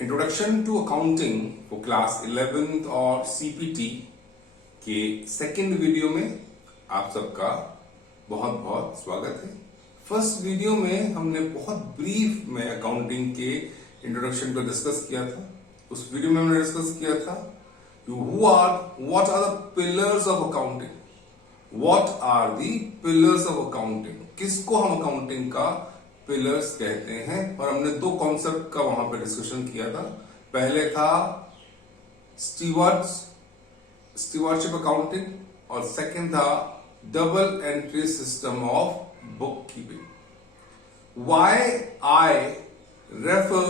Introduction to accounting for class 11th और CPT के second video में आप सबका बहुत बहुत स्वागत है। फर्स्ट वीडियो में हमने बहुत ब्रीफ में अकाउंटिंग के इंट्रोडक्शन को डिस्कस किया था। उस वीडियो में हमने डिस्कस किया था what are the pillars of accounting, what are the pillars of accounting, किसको हम अकाउंटिंग का पिलर्स कहते हैं। और हमने दो कॉन्सेप्ट का वहां पे डिस्कशन किया था। पहले था स्टीवर्डशिप अकाउंटिंग और सेकंड था double entry system of book keeping. Why I refer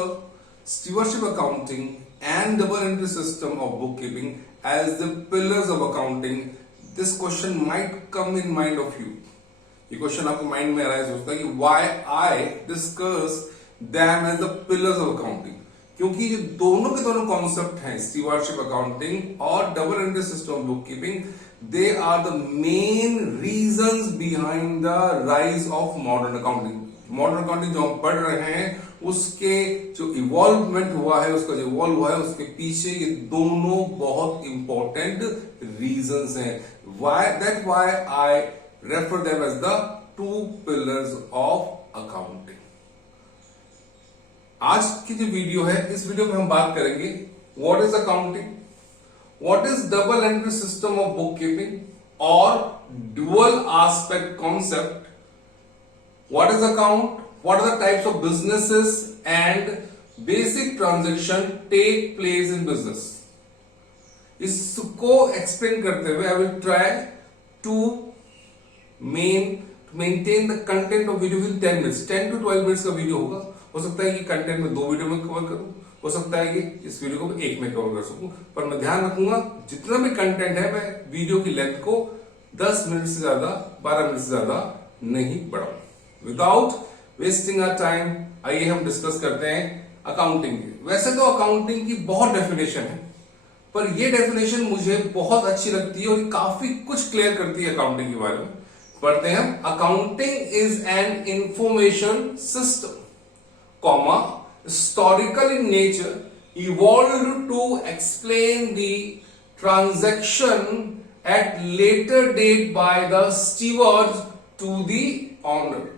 stewardship accounting and double entry system of book keeping as the pillars of accounting, this question might come in mind of you. ये question आपको mind में arise होता है कि why I discuss them as the pillars of accounting, क्योंकि ये दोनों के दोनों कॉन्सेप्ट हैं, स्टीवर्डशिप अकाउंटिंग और double entry system of book keeping, they are the main reasons behind the rise of modern accounting. Modern accounting जो हम पढ़ रहे हैं उसके जो इवॉल्वमेंट हुआ है, उसका जो इवॉल्व हुआ है, उसके पीछे ये दोनों बहुत इंपॉर्टेंट रीजंस हैं। Why I refer them as the two pillars of accounting। आज की जो वीडियो है, इस वीडियो में हम बात करेंगे what is accounting, what is double entry system of bookkeeping और dual aspect concept, what is account, what are the types of businesses and basic transaction take place in business। इसको explain करते हुए I will try to maintain the content of video with 10 minutes, 10 to 12 minutes का video होगा। हो सकता है कि content में दो वीडियो में कवर करूं, हो सकता है कि इस वीडियो को एक में कवर कर सकूं, पर मैं ध्यान रखूंगा जितना भी कंटेंट है मैं वीडियो की लेंथ को 10 मिनट से ज्यादा, 12 मिनट से ज्यादा नहीं बढ़ाऊं। विदाउट वेस्टिंग आवर टाइम आइए हम डिस्कस करते हैं अकाउंटिंग की। वैसे तो अकाउंटिंग की बहुत डेफिनेशन है, पर यह डेफिनेशन मुझे बहुत अच्छी लगती है और काफी कुछ क्लियर करती है अकाउंटिंग के बारे में। पढ़ते हैं हम। Accounting is an information system, comma, historical in nature, evolved to explain the transaction at later date by the stewards to the owner.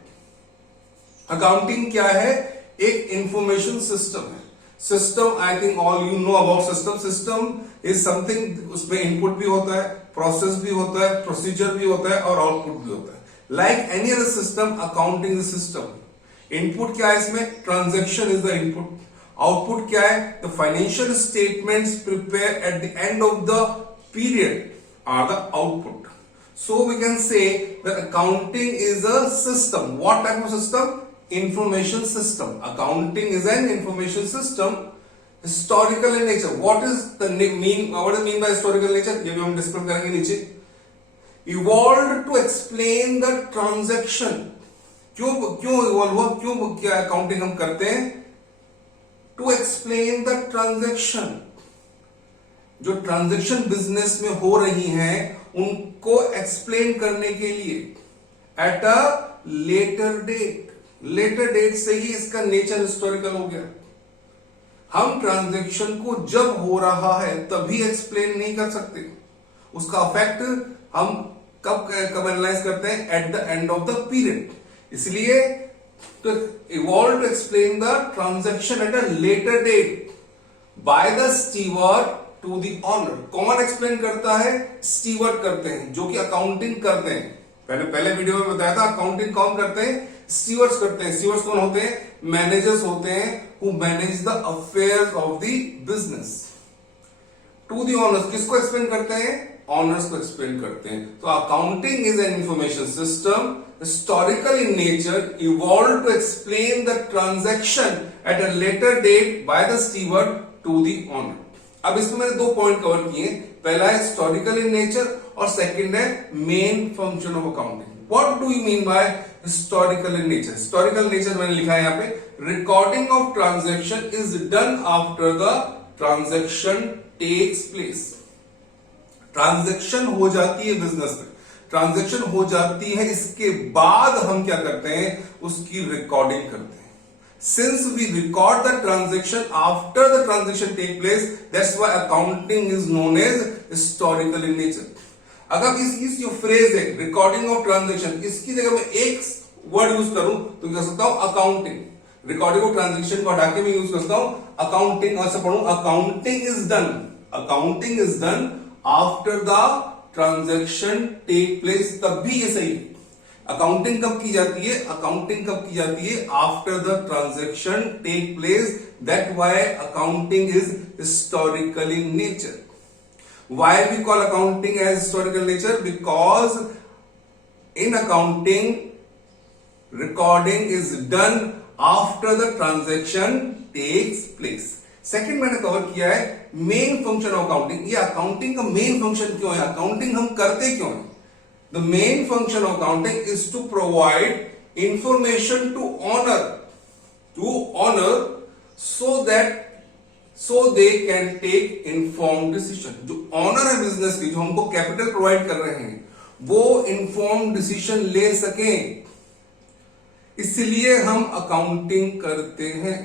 Accounting क्या है? एक इंफॉर्मेशन सिस्टम है। System, I think all you know about system. System is something, उसमें input भी होता है, process भी होता है, प्रोसीजर भी होता है और आउटपुट भी होता है। Like any other system, accounting is system. Input क्या है इसमें? Transaction is the input. Output क्या है? The financial statements prepare at the end of the period are the output. So we can say that accounting is a system. What type of system? Information system. Accounting is an information system. Historical in nature. What is the mean? What is mean by historical nature? ये भी हम discuss करेंगे नीचे। Evolved to explain the transaction. क्यों evolve हुआ? क्यों क्या accounting हम करते हैं? To explain the transaction. जो ट्रांजेक्शन बिजनेस में हो रही हैं उनको एक्सप्लेन करने के लिए at a later date. Later date से ही इसका नेचर हिस्टोरिकल हो गया। हम ट्रांजैक्शन को जब हो रहा है तभी एक्सप्लेन नहीं कर सकते, उसका इफेक्ट हम कब एनालाइज करते हैं? At the end of the period. इसलिए तो evolve to explain the transaction at a later date by the steward to the owner. कौन एक्सप्लेन करता है? स्टीवर्ड करते हैं, जो कि अकाउंटिंग करते हैं। पहले वीडियो में बताया था अकाउंटिंग कौन करते हैं? स्टीवर्ड्स करते हैं। स्टीवर्ड्स कौन होते हैं? मैनेजर्स होते हैं, who manage the affairs of the business. To the owners, किसको एक्सप्लेन करते हैं? ऑनर्स को एक्सप्लेन करते हैं। तो accounting is an information system, historical in nature, evolve to explain the transaction at a later date by the steward to the owner. अब इसमें मैंने दो पॉइंट कवर किए। पहला है हिस्टोरिकल इन नेचर और सेकंड है main function of accounting. What do you mean bye historical in nature? Historical nature मैंने लिखा है यहाँ पे, recording of transaction is done after the transaction takes place. Transaction हो जाती है बिजनेस में, ट्रांजैक्शन हो जाती है, इसके बाद हम क्या करते हैं? उसकी रिकॉर्डिंग करते हैं। Since we record the transaction after the transaction take place, that's why accounting is known as historical in nature. अगर इस जो फ्रेज है रिकॉर्डिंग ऑफ ट्रांजेक्शन, इसकी जगह मैं एक वर्ड यूज करूं तो कह सकता हूं अकाउंटिंग. रिकॉर्डिंग ऑफ ट्रांजेक्शन को हटा के मैं यूज करता हूं अकाउंटिंग. ऐसा पढ़ूं accounting is done after the transaction take place. तब भी ये सही. अकाउंटिंग कब की जाती है? अकाउंटिंग कब की जाती है? After the transaction take place. That why accounting is historical in nature. Why we call accounting as historical nature? Because in accounting, recording is done after the transaction takes place. Second मैंने cover किया है main function of accounting. ये accounting का main function क्यों है? Accounting हम करते क्यों है? The main function of accounting is to provide information to owner so they can take informed decision. जो ऑनर है बिजनेस की, जो हमको कैपिटल प्रोवाइड कर रहे हैं, वो इंफॉर्म्ड डिसीजन ले सकें, इसलिए हम अकाउंटिंग करते हैं.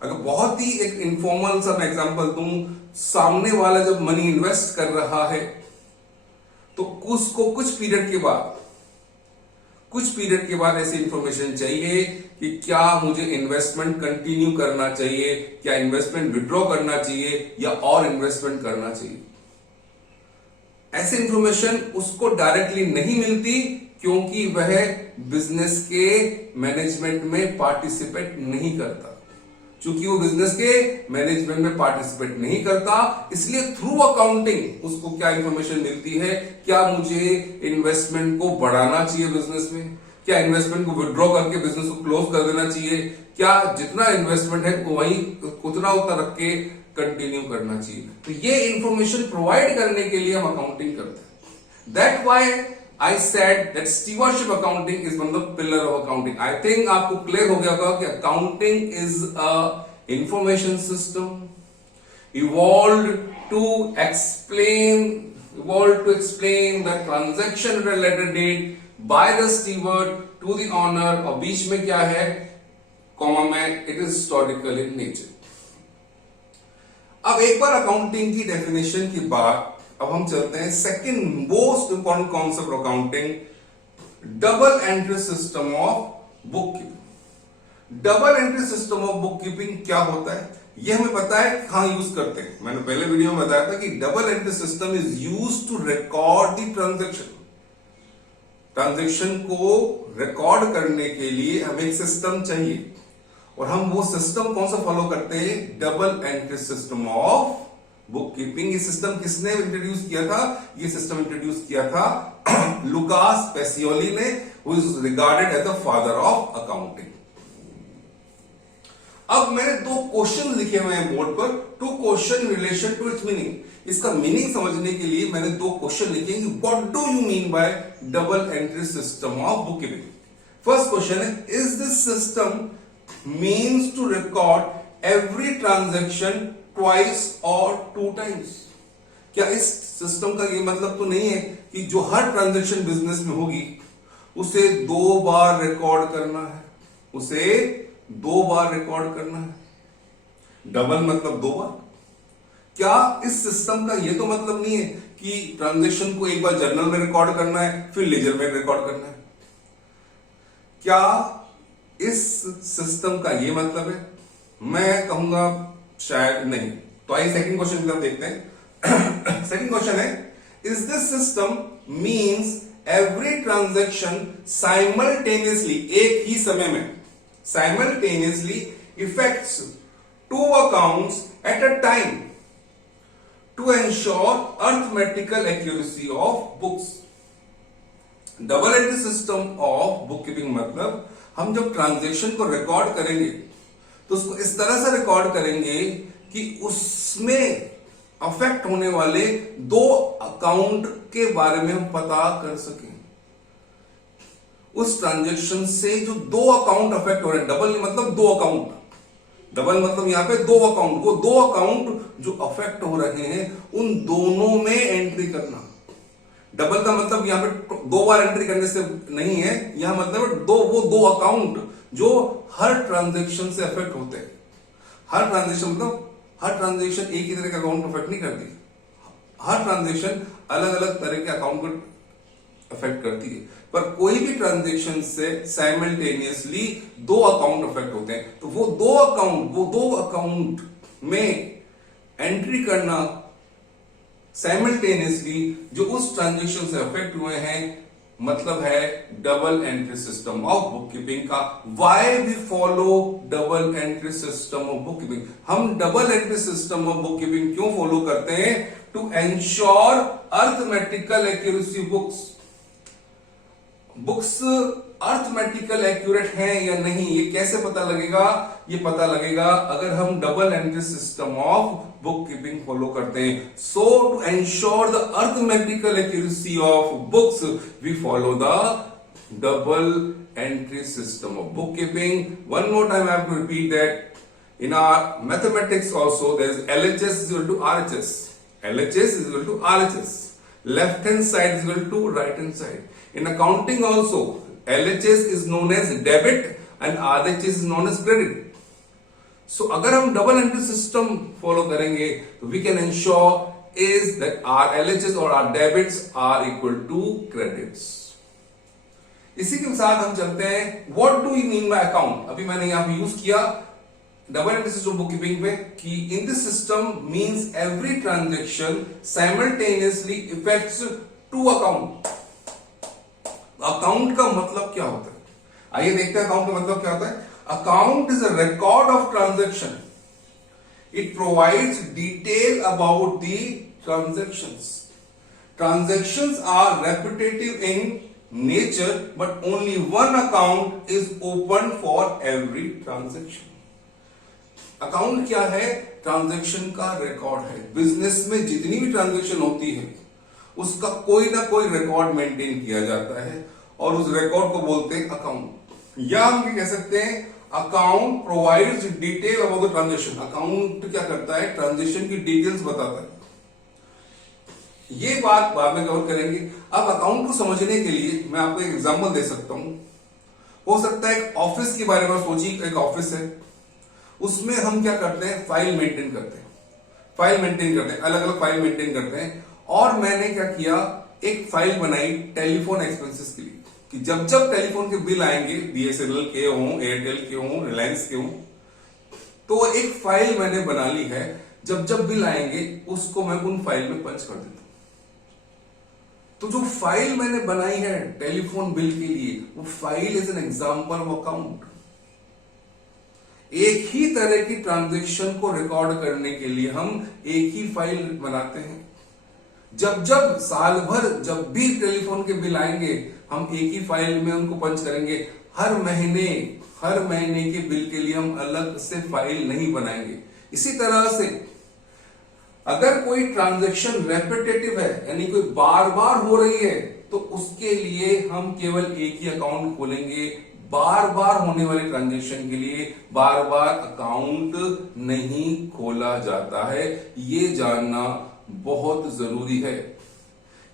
अगर बहुत ही एक इनफॉर्मल सा एग्जांपल दूं, सामने वाला जब मनी इन्वेस्ट कर रहा है तो उसको कुछ पीरियड के बाद ऐसी इंफॉर्मेशन चाहिए कि क्या मुझे इन्वेस्टमेंट कंटिन्यू करना चाहिए, क्या इन्वेस्टमेंट विड्रॉ करना चाहिए या और इन्वेस्टमेंट करना चाहिए. ऐसी इंफॉर्मेशन उसको डायरेक्टली नहीं मिलती क्योंकि वह बिजनेस के मैनेजमेंट में पार्टिसिपेट नहीं करता. चूंकि वो बिजनेस के मैनेजमेंट में पार्टिसिपेट नहीं करता, इसलिए थ्रू अकाउंटिंग उसको क्या इंफॉर्मेशन मिलती है? क्या मुझे इन्वेस्टमेंट को बढ़ाना चाहिए बिजनेस में? क्या इन्वेस्टमेंट को विड्रॉ करके बिजनेस को क्लोज कर देना चाहिए? क्या जितना इन्वेस्टमेंट है वही उतना रख के कंटिन्यू करना चाहिए? तो ये इंफॉर्मेशन प्रोवाइड करने के लिए हम अकाउंटिंग करते हैं. That why I said that stewardship accounting is one of the pillar of accounting. I think आपको क्लियर हो गया होगा कि accounting is a information system evolved to explain the transaction at a later date by the steward to the owner. और बीच में क्या है? Comma में it is historical in nature. अब एक बार अकाउंटिंग की डेफिनेशन की बात, अब हम चलते हैं second most important concept of accounting, double entry system of book keeping. Double entry system of book keeping क्या होता है ये हमें पता है, कहां यूज करते हैं. मैंने पहले वीडियो में बताया था कि double entry system is use to record the transaction को रिकॉर्ड करने के लिए हमें एक सिस्टम चाहिए, और हम वो सिस्टम कौन सा फॉलो करते हैं? Double entry system of book keeping. ये सिस्टम किसने इंट्रोड्यूस किया था? ये सिस्टम इंट्रोड्यूस किया था लुकास पेसियोली ने, who is regarded as the father of accounting. अब मैंने दो क्वेश्चन लिखे हुए हैं बोर्ड पर, two question in relation to its meaning. इसका मीनिंग समझने के लिए मैंने दो क्वेश्चन लिखे हैं कि what do you mean by double entry system of book keeping. First question है, is this system means to record every transaction twice और टू टाइम्स. क्या इस सिस्टम का ये मतलब तो नहीं है कि जो हर ट्रांजैक्शन बिजनेस में होगी उसे दो बार रिकॉर्ड करना है? डबल मतलब दो बार. क्या इस सिस्टम का ये तो मतलब नहीं है कि ट्रांजैक्शन को एक बार जर्नल में रिकॉर्ड करना है फिर लेजर में रिकॉर्ड करना है? क्या इस सिस्टम का ये मतलब है? मैं कहूंगा शायद नहीं. तो आइए सेकंड क्वेश्चन की तरफ देखते हैं. सेकंड क्वेश्चन है, is this system means every transaction simultaneously, एक ही समय में simultaneously effects to accounts at a time to ensure arithmetical accuracy of books. Double entry system of book keeping मतलब हम जब ट्रांजैक्शन को रिकॉर्ड करेंगे तो उसको इस तरह से रिकॉर्ड करेंगे कि उसमें अफेक्ट होने वाले दो अकाउंट के बारे में हम पता कर सकें. उस ट्रांजैक्शन से जो दो अकाउंट अफेक्ट हो रहे हैं, डबल मतलब दो अकाउंट, डबल मतलब यहां पे दो अकाउंट, वो दो अकाउंट जो अफेक्ट हो रहे हैं उन दोनों में एंट्री करना. डबल का मतलब यहां पे दो बार एंट्री करने से नहीं है, यहां मतलब वो दो अकाउंट जो हर ट्रांजेक्शन से अफेक्ट होते हैं। हर ट्रांजेक्शन मतलब हर ट्रांजेक्शन एक ही तरह का अकाउंट को अफेक्ट नहीं करती, हर ट्रांजेक्शन अलग अलग तरह के अकाउंट को अफेक्ट करती है। पर कोई भी ट्रांजेक्शन से साइमल्टेनियसली दो अकाउंट अफेक्ट होते हैं, तो वो दो अकाउंट में एंट्री करना साइमल्टेनियसली जो उस ट्रांजेक्शन से अफेक्ट हुए हैं, मतलब है double entry system of book keeping का। Why we follow double entry system of book keeping? हम double entry system of book keeping क्यों फॉलो करते हैं? To ensure arithmetical accuracy books arithmetical accurate हैं या नहीं, ये कैसे पता लगेगा? ये पता लगेगा अगर हम double entry system of book keeping follow करते हैं। So to ensure the arithmetical accuracy of books we follow the double entry system of book keeping. One more time I have to repeat that in our mathematics also there is LHS is equal to RHS. LHS is equal to RHS. Left hand side is equal to right hand side. In accounting also LHS is known as debit and RHS is known as credit. So अगर हम double entry system follow करेंगे तो we can ensure is that our LHS और our debits are equal to credits. इसी के साथ हम चलते हैं what do you mean by account. अभी मैंने यहां पे यूज किया double entry system book keeping में कि in this system means every transaction simultaneously effects to account. Account का मतलब क्या होता है? आइए देखते हैं अकाउंट का मतलब क्या होता है। Account is a record of transaction. It provides detail about the transactions. Transactions are repetitive in nature, but only one account is open for every transaction. Account क्या है? ट्रांजैक्शन का रिकॉर्ड है। बिजनेस में जितनी भी ट्रांजैक्शन होती है उसका कोई ना कोई रिकॉर्ड मेंटेन किया जाता है और उस रिकॉर्ड को बोलते हैं अकाउंट। या हम कह सकते हैं account provides detail about the transaction. Account क्या करता है? ट्रांजैक्शन की डिटेल्स बताता है। ये बात बाद में कवर करेंगे। अब अकाउंट को समझने के लिए मैं आपको एक एग्जांपल दे सकता हूं। हो सकता है एक ऑफिस के बारे में सोचिए, एक ऑफिस है, उसमें हम क्या करते हैं? फाइल मेंटेन करते हैं, अलग अलग फाइल मेंटेन करते हैं। और मैंने क्या किया, एक फाइल बनाई टेलीफोन एक्सपेंसेस के लिए कि जब जब टेलीफोन के बिल आएंगे, BSNL के हों, एयरटेल के हों, रिलायंस के हों, तो एक फाइल मैंने बना ली है। जब जब बिल आएंगे उसको मैं उन फाइल में पंच कर देता हूं। तो जो फाइल मैंने बनाई है टेलीफोन बिल के लिए, वो file is an example of account. एक ही तरह की ट्रांजैक्शन को रिकॉर्ड करने के लिए हम एक ही फाइल बनाते हैं। जब जब साल भर जब भी टेलीफोन के बिल आएंगे हम एक ही फाइल में उनको पंच करेंगे। हर महीने के बिल के लिए हम अलग से फाइल नहीं बनाएंगे। इसी तरह से अगर कोई ट्रांजैक्शन रेपिटेटिव है, यानी कोई बार बार हो रही है, तो उसके लिए हम केवल एक ही अकाउंट खोलेंगे। बार बार होने वाले ट्रांजैक्शन के लिए बार बार अकाउंट नहीं खोला जाता है। ये जानना बहुत जरूरी है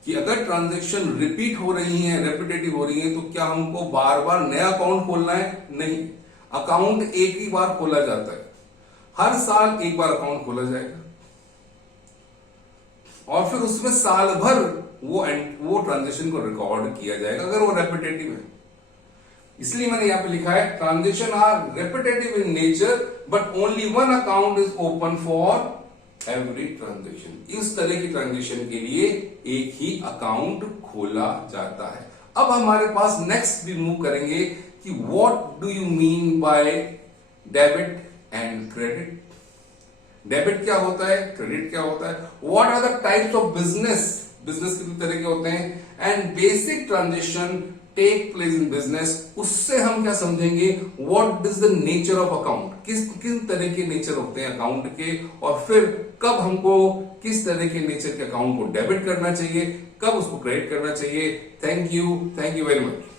कि अगर ट्रांजैक्शन रिपीट हो रही है, रेपिटेटिव हो रही है, तो क्या हमको बार बार नया अकाउंट खोलना है? नहीं, अकाउंट एक ही बार खोला जाता है। हर साल एक बार अकाउंट खोला जाएगा और फिर उसमें साल भर वो ट्रांजैक्शन को रिकॉर्ड किया जाएगा अगर वो रेपिटेटिव है। इसलिए मैंने यहां पे लिखा है transaction are repetitive in nature but only one account is open for every transaction. इस तरह की ट्रांजैक्शन के लिए एक ही अकाउंट खोला जाता है। अब हमारे पास नेक्स्ट भी मूव करेंगे कि what do you mean by debit and credit. Debit क्या होता है, क्रेडिट क्या होता है, what are the types of business कितने तरह के होते हैं, and basic transaction take place in business. उससे हम क्या समझेंगे, what is the nature of account, किन तरह के नेचर होते हैं अकाउंट के, और फिर कब हमको किस तरह के नेचर के अकाउंट को डेबिट करना चाहिए, कब उसको क्रेडिट करना चाहिए। Thank you very much.